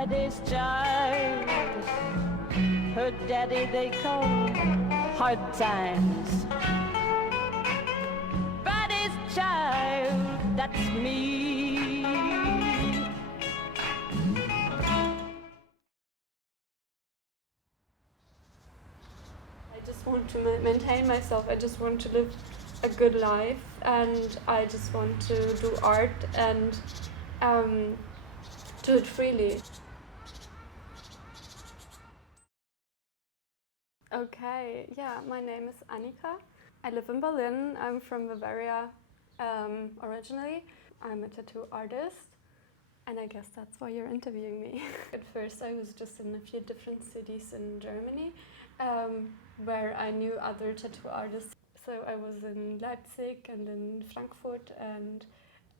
Friday's child. Her daddy they call hard times. Friday's child, that's me. I just want to maintain myself. I just want to live a good life, and I just want to do art and do it freely. Okay, yeah, my name is Annika. I live in Berlin. I'm from Bavaria originally. I'm a tattoo artist, and I guess that's why you're interviewing me. At first I was just in a few different cities in Germany where I knew other tattoo artists. So I was in Leipzig and in Frankfurt, and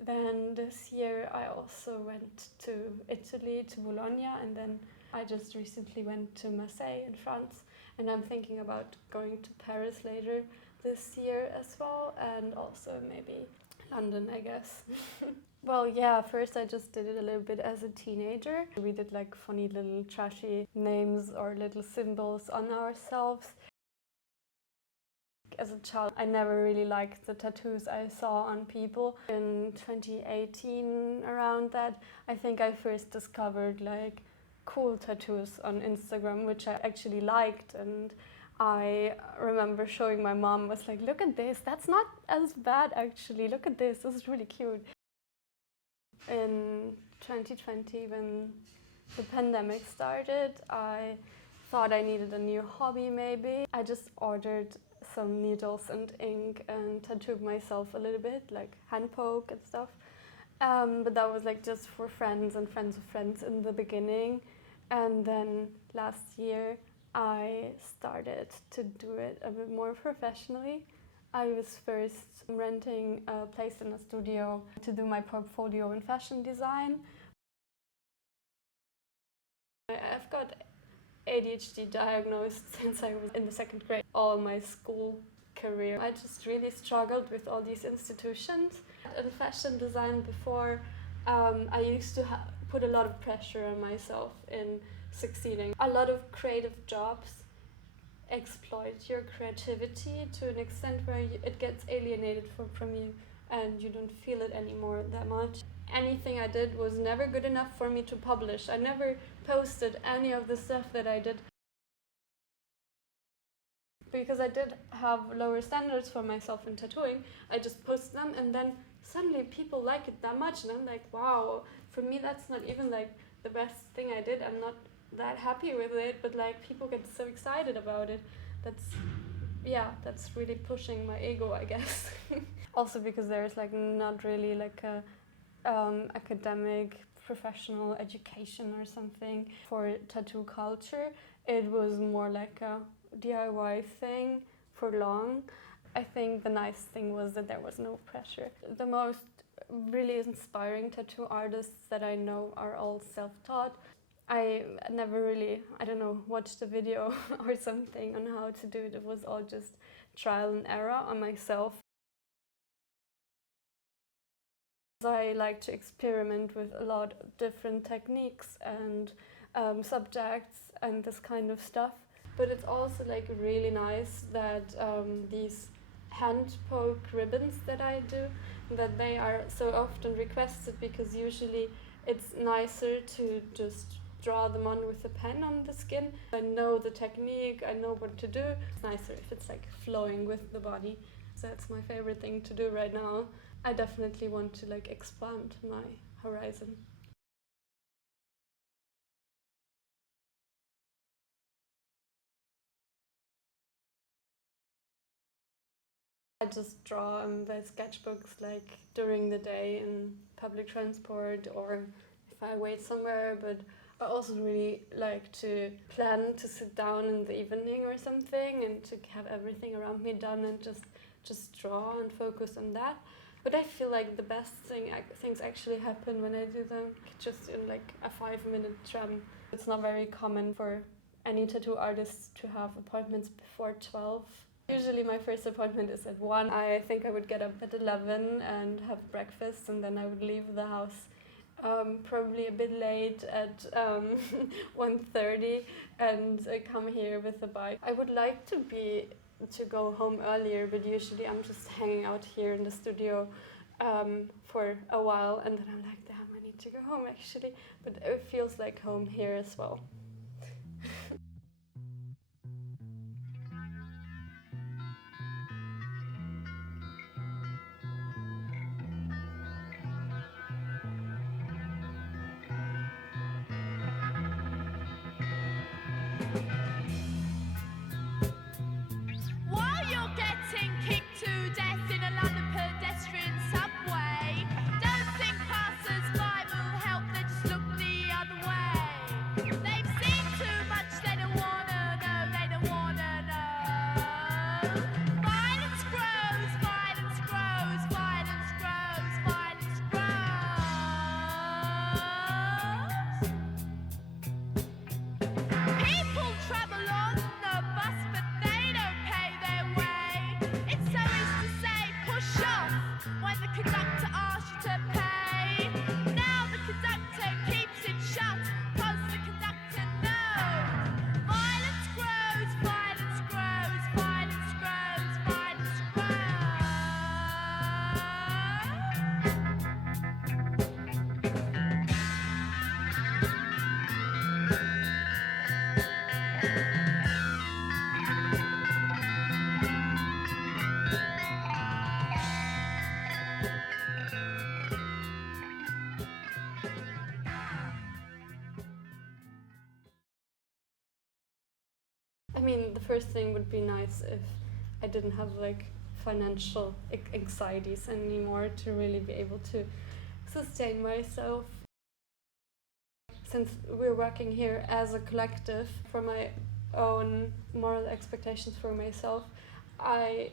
then this year I also went to Italy, to Bologna, and then I just recently went to Marseille in France, and I'm thinking about going to Paris later this year as well, and also maybe London, I guess. Well, yeah, first I just did it a little bit as a teenager. We did like funny little trashy names or little symbols on ourselves. As a child, I never really liked the tattoos I saw on people. In 2018, around that, I think I first discovered like cool tattoos on Instagram, which I actually liked, and I remember showing my mom, was like, look at this, that's not as bad actually, look at this is really cute. In 2020, when the pandemic started, I thought I needed a new hobby maybe. I just ordered some needles and ink and tattooed myself a little bit, like hand poke and stuff. But that was like just for friends and friends of friends in the beginning. And then last year I started to do it a bit more professionally. I was first renting a place in a studio to do my portfolio in fashion design. I've got ADHD diagnosed since I was in the 2nd grade. All my school career, I just really struggled with all these institutions. In fashion design before, I used to put a lot of pressure on myself in succeeding. A lot of creative jobs exploit your creativity to an extent where it gets alienated from you and you don't feel it anymore that much. Anything I did was never good enough for me to publish. I never posted any of the stuff that I did because I did have lower standards for myself in tattooing. I just post them, and then suddenly people like it that much, and I'm like, wow, for me that's not even like the best thing I did. I'm not that happy with it, but like people get so excited about it. That's really pushing my ego, I guess. Also because there's like not really like a academic professional education or something for tattoo culture. It was more like a DIY thing for long. I think the nice thing was that there was no pressure. The most really inspiring tattoo artists that I know are all self-taught. I never really, watched a video or something on how to do it. It was all just trial and error on myself. I like to experiment with a lot of different techniques and subjects and this kind of stuff. But it's also like really nice that these hand poke ribbons that I do, that they are so often requested, because usually it's nicer to just draw them on with a pen on the skin. I know the technique, I know what to do. It's nicer if it's like flowing with the body. So that's my favorite thing to do right now. I definitely want to like expand my horizon. I just draw by sketchbooks like during the day in public transport, or if I wait somewhere, but I also really like to plan to sit down in the evening or something and to have everything around me done and just draw and focus on that. But I feel like the best things actually happen when I do them just in like a 5-minute tram. It's not very common for any tattoo artists to have appointments before 12. Usually my first appointment is at 1. I think I would get up at 11 and have breakfast, and then I would leave the house Probably a bit late at 1:30 and come here with a bike. I would like to go home earlier, but usually I'm just hanging out here in the studio for a while, and then I'm like, damn, I need to go home actually. But it feels like home here as well. While you're getting kicked to death in a London pedestrian subway, don't think passers-by will help, they just look the other way. They've seen too much, they don't wanna know, they don't wanna know. Violence grows, violence grows, violence grows, violence grows. People travel on the bus, but they don't pay their way. It's so easy to say push off when the conductor asks you to pay. Now the conductor keeps it shut, 'cause the conductor knows. Violence grows, violence grows, violence grows, violence grows. I mean, the first thing would be nice if I didn't have like financial anxieties anymore, to really be able to sustain myself. Since we're working here as a collective, for my own moral expectations for myself, I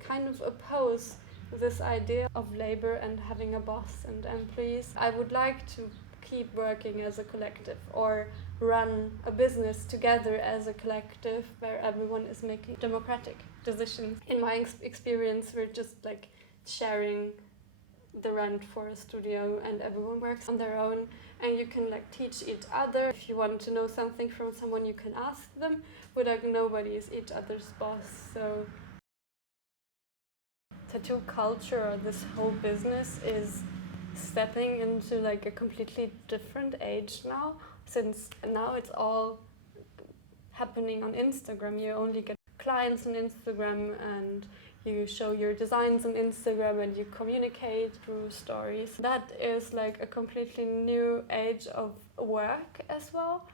kind of oppose this idea of labor and having a boss and employees. I would like to keep working as a collective, or run a business together as a collective where everyone is making democratic decisions. In my experience, we're just like sharing the rent for a studio and everyone works on their own, and you can like teach each other. If you want to know something from someone, you can ask them, but like nobody is each other's boss. So tattoo culture, or this whole business, is stepping into like a completely different age now, since now it's all happening on Instagram. You only get clients on Instagram, and you show your designs on Instagram, and you communicate through stories. That is like a completely new age of work as well.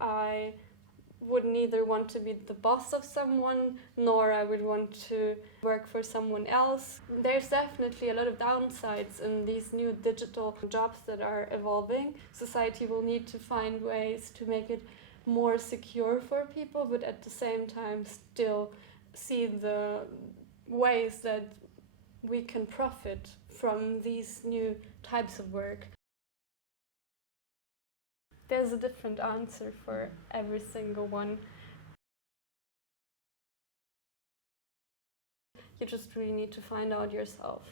I would neither want to be the boss of someone, nor I would want to work for someone else. There's definitely a lot of downsides in these new digital jobs that are evolving. Society will need to find ways to make it more secure for people, but at the same time still see the ways that we can profit from these new types of work. There's a different answer for every single one. You just really need to find out yourself.